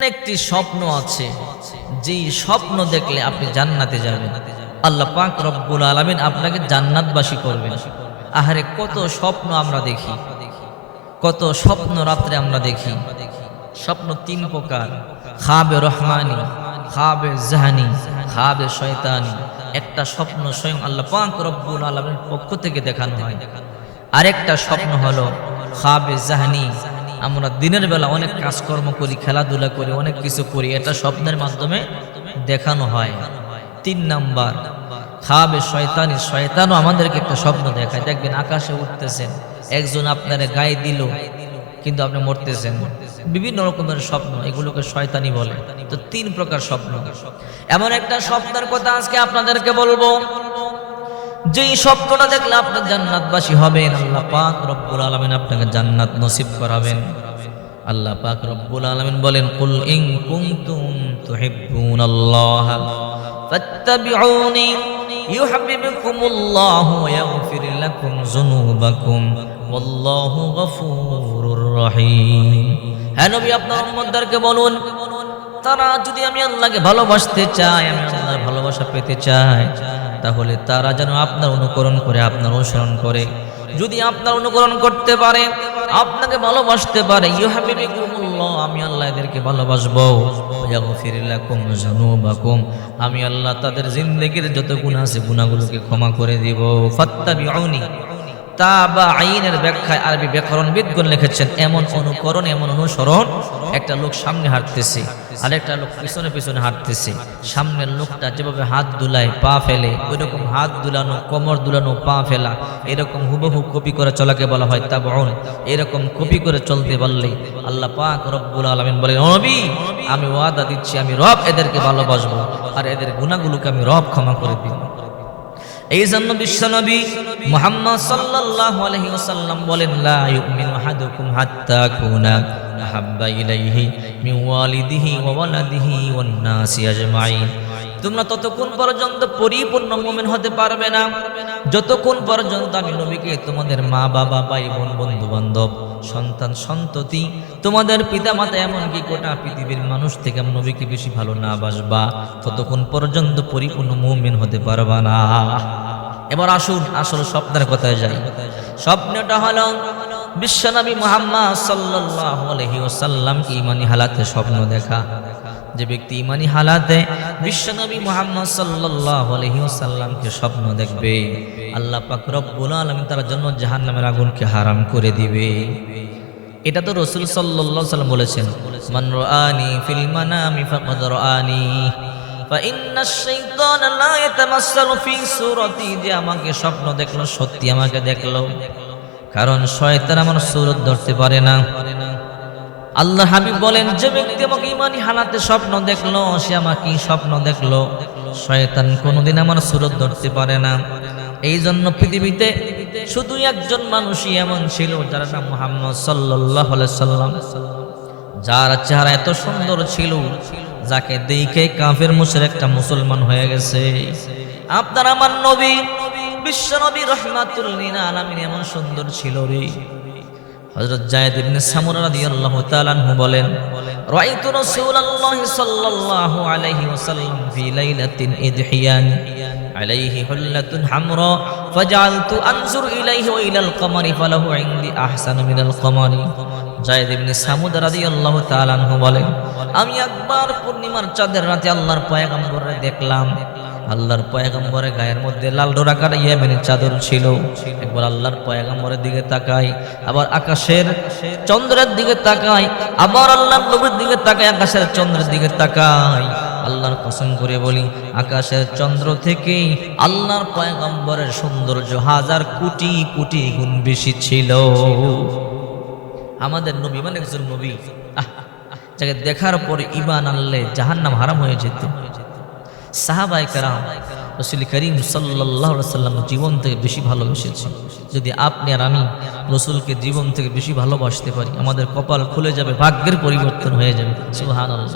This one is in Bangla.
একটি স্বপ্ন আছে, যেই স্বপ্ন দেখলে আপনি জান্নাতে যাবেন। আল্লাহ পাক রব্বুল আলামিন আপনাকে জান্নাতবাসী করবেন। আহারে, কত স্বপ্ন আমরা দেখি, কত স্বপ্ন রাত্রে আমরা দেখি। স্বপ্ন তিন প্রকার, খাবে রহমানি, খাবে জাহানি, খাবে শয়তানি। একটা স্বপ্ন স্বয়ং আল্লাহ পাক রব্বুল আলামিনের পক্ষ থেকে দেখানো হয়। আরেকটা স্বপ্ন হলো খাবে জাহানি আমরা দিনের বেলা অনেক কাজকর্ম করি, খেলাধুলা করি, অনেক কিছু করি, এটা স্বপ্নের মাধ্যমে দেখানো হয়। তিন নাম্বার, খাবে শয়তানি, শয়তানও আমাদেরকে একটা স্বপ্ন দেখায়। দেখবেন আকাশে উঠতেছেন, একজন আপনার গায়ে দিল, কিন্তু আপনি মরতেছেন। বিভিন্ন রকমের স্বপ্ন, এগুলোকে শয়তানি বলে। তো তিন প্রকার স্বপ্ন। এমন একটা স্বপ্নের কথা আজকে আপনাদেরকে বলব। যেই স্বপ্নটা দেখলে আপনার জান্নাতবাসী হবেন, আল্লাহ পাক রব্বুল আলামিন আপনাকে জান্নাত নসিব করাবেন। আল্লাহ পাক রব্বুল আলামিন বলেন, কুল ইন কুনতুম তুহিব্বুনাল্লাহ, ফাত্তাবিউনি ইউহিব্বুকুমুল্লাহু ওয়া ইয়াগফির লাকুম যুনুবাকুম, ওয়াল্লাহু গফুরুর রহিম। হ্যাঁ নবী, আপনার উম্মতদেরকে বলুন, তারা যদি আমি আল্লাহকে ভালোবাসতে চাই আমি আল্লাহর ভালোবাসা পেতে চাই তাহলে তারা যেন আপনার অনুকরণ করে, আপনার অনুসরণ করে। যদি আপনার অনুকরণ করতে পারে, আপনাকে ভালোবাসতে পারে আমি আল্লাহ এদেরকে ভালোবাসবো। আমি আল্লাহ তাদের জিন্দেগির যত গুনাহ আছে গুনাহগুলোকে ক্ষমা করে দিব। ফাত্তাবিউনি তা বা আইনের ব্যাখ্যায় আরবি লিখেছেন, এমন এমন একটা লোক সামনে হাঁটতেছে লোক পিছনে পিছনে হাঁটতেছে। সামনের লোকটা যেভাবে হাত দুলায়, পা ফেলে ওই রকম হাত দুলানো, কোমর দুলানো, পা ফেলা, এরকম হুবহু কপি করে চলাকে বলা হয় তা বহন এরকম কপি করে চলতে পারলে আল্লাহ পাক রব্বুল আলমিন বলেন আমি ওয়াদা দিচ্ছি, আমি রব এদেরকে ভালোবাসবো, আর এদের গুণাগুলোকে আমি রব ক্ষমা করে দিব। এই জন্য বিশ্বনবী মুহাম্মদ সাল্লাল্লাহু আলাইহি ওয়াসাল্লাম বলেন, লা ইউমিনু আহাদুকুম হাত্তা কুনা আহাব্বা ইলাইহি মিন ওয়ালিদিহি ওয়া ওয়ালাদিহি ওয়ান নাসি আজমাইন। তোমরা ততক্ষণ পর্যন্ত পরিপূর্ণ মুমিন হতে পারবে না। যতক্ষণ পর্যন্ত আমি নবীকে তোমাদের মা বাবা ভাই, বোন বন্ধু বান্ধব সন্তান, সন্ততি। তোমাদের পিতামাতা এমনকি গোটা পৃথিবীর মানুষ থেকে নবীকে বেশি ভালো না বাসবা। ততক্ষণ পর্যন্ত পরিপূর্ণ মুমিন হতে পারবা না। এবার আসুন আসল স্বপ্নের কথায় যাই। স্বপ্নটা হলো, বিশ্বনবী মোহাম্মদ ওয়াসাল্লাম কি ইমানি হালাতে স্বপ্ন দেখা। যে ব্যক্তি ইমানি হালাতে বিশ্বনবী মোহাম্মদ সাল্লাহ আলহিউসাল্লামকে স্বপ্ন দেখবে। আল্লাহ পাক রব্বুল আলম তার জন্য জাহান নামের আগুনকে হারাম করে দিবে। এটা তো রসুল সাল্লাম বলেছেন যে আমাকে স্বপ্ন দেখল, সত্যি আমাকে দেখল। কারণ শয়তান আমার সুরত ধরতে পারে না। আল্লাহ হাবিব বলেন, যে ব্যক্তি আমাকে ইমানি হালাতে স্বপ্ন দেখল, সে আমাকে স্বপ্ন দেখল। শয়তান কোনোদিন আমার সুরত ধরতে পারে না। এই জন্য পৃথিবীতে শুধু একজন মানুষই এমন ছিল, যার নাম মোহাম্মদ সাল্লাহ সাল্লাম। যার চেহারা এত সুন্দর ছিল, যাকে দেখে কাফের মুসের একটা মুসলমান হয়ে গেছে। আপনার আমার নবী, বিশ্ব নবী রহমাতুল্লিন আলামিন এমন সুন্দর ছিল রে। হযরত জায়েদ ইবনে সামুরা রাদিয়াল্লাহু তাআলা আনহু বলেন রাআইতু রাসূলুল্লাহি সাল্লাল্লাহু আলাইহি ওয়াসাল্লাম ফি লাইলাতিন ইদহিয়ান, আলাইহি হুল্লাতুন হামরা ফাজআলতু আনজুর ইলাইহি ওয়া ইলাল কমারি ফালাহু ইনদি আহসানু মিনাল কমারি। জায়েদ ইবনে সামুদ রাদিয়াল্লাহু তাআলা আনহু বলেন, আমি একবার পূর্ণিমার চাঁদের রাতে আল্লাহর পয়গম্বরকে দেখলাম আল্লাহর পয়গম্বরের গায়ের মধ্যে লাল ডোরাকার ইয়েমেনের চাদর ছিল। একবার আল্লাহর পয়গম্বরের দিকে তাকাই, আবার আকাশের চন্দ্রের দিকে তাকাই, আবার আল্লাহর নবীর দিকে তাকাই, আকাশের চন্দ্রের দিকে তাকাই। আল্লাহর কসম করে বলি, আকাশের চন্দ্র থেকে আল্লাহর পয়গম্বরের সৌন্দর্য হাজার কোটি কোটি গুণ বেশি ছিল। আমাদের নবী মানে একজন নবী। যাকে দেখার পর ইমান আনলে জাহান্নাম হারাম হয়ে যেত। সাহাবাই কারাম রসুল করিম সাল্লাহ সাল্লাম জীবন থেকে বেশি ভালোবেসেছে যদি আপনি আর আমি রসুলকে জীবন থেকে বেশি ভালোবাসতে পারি, আমাদের কপাল খুলে যাবে, ভাগ্যের পরিবর্তন হয়ে যাবে। সুহান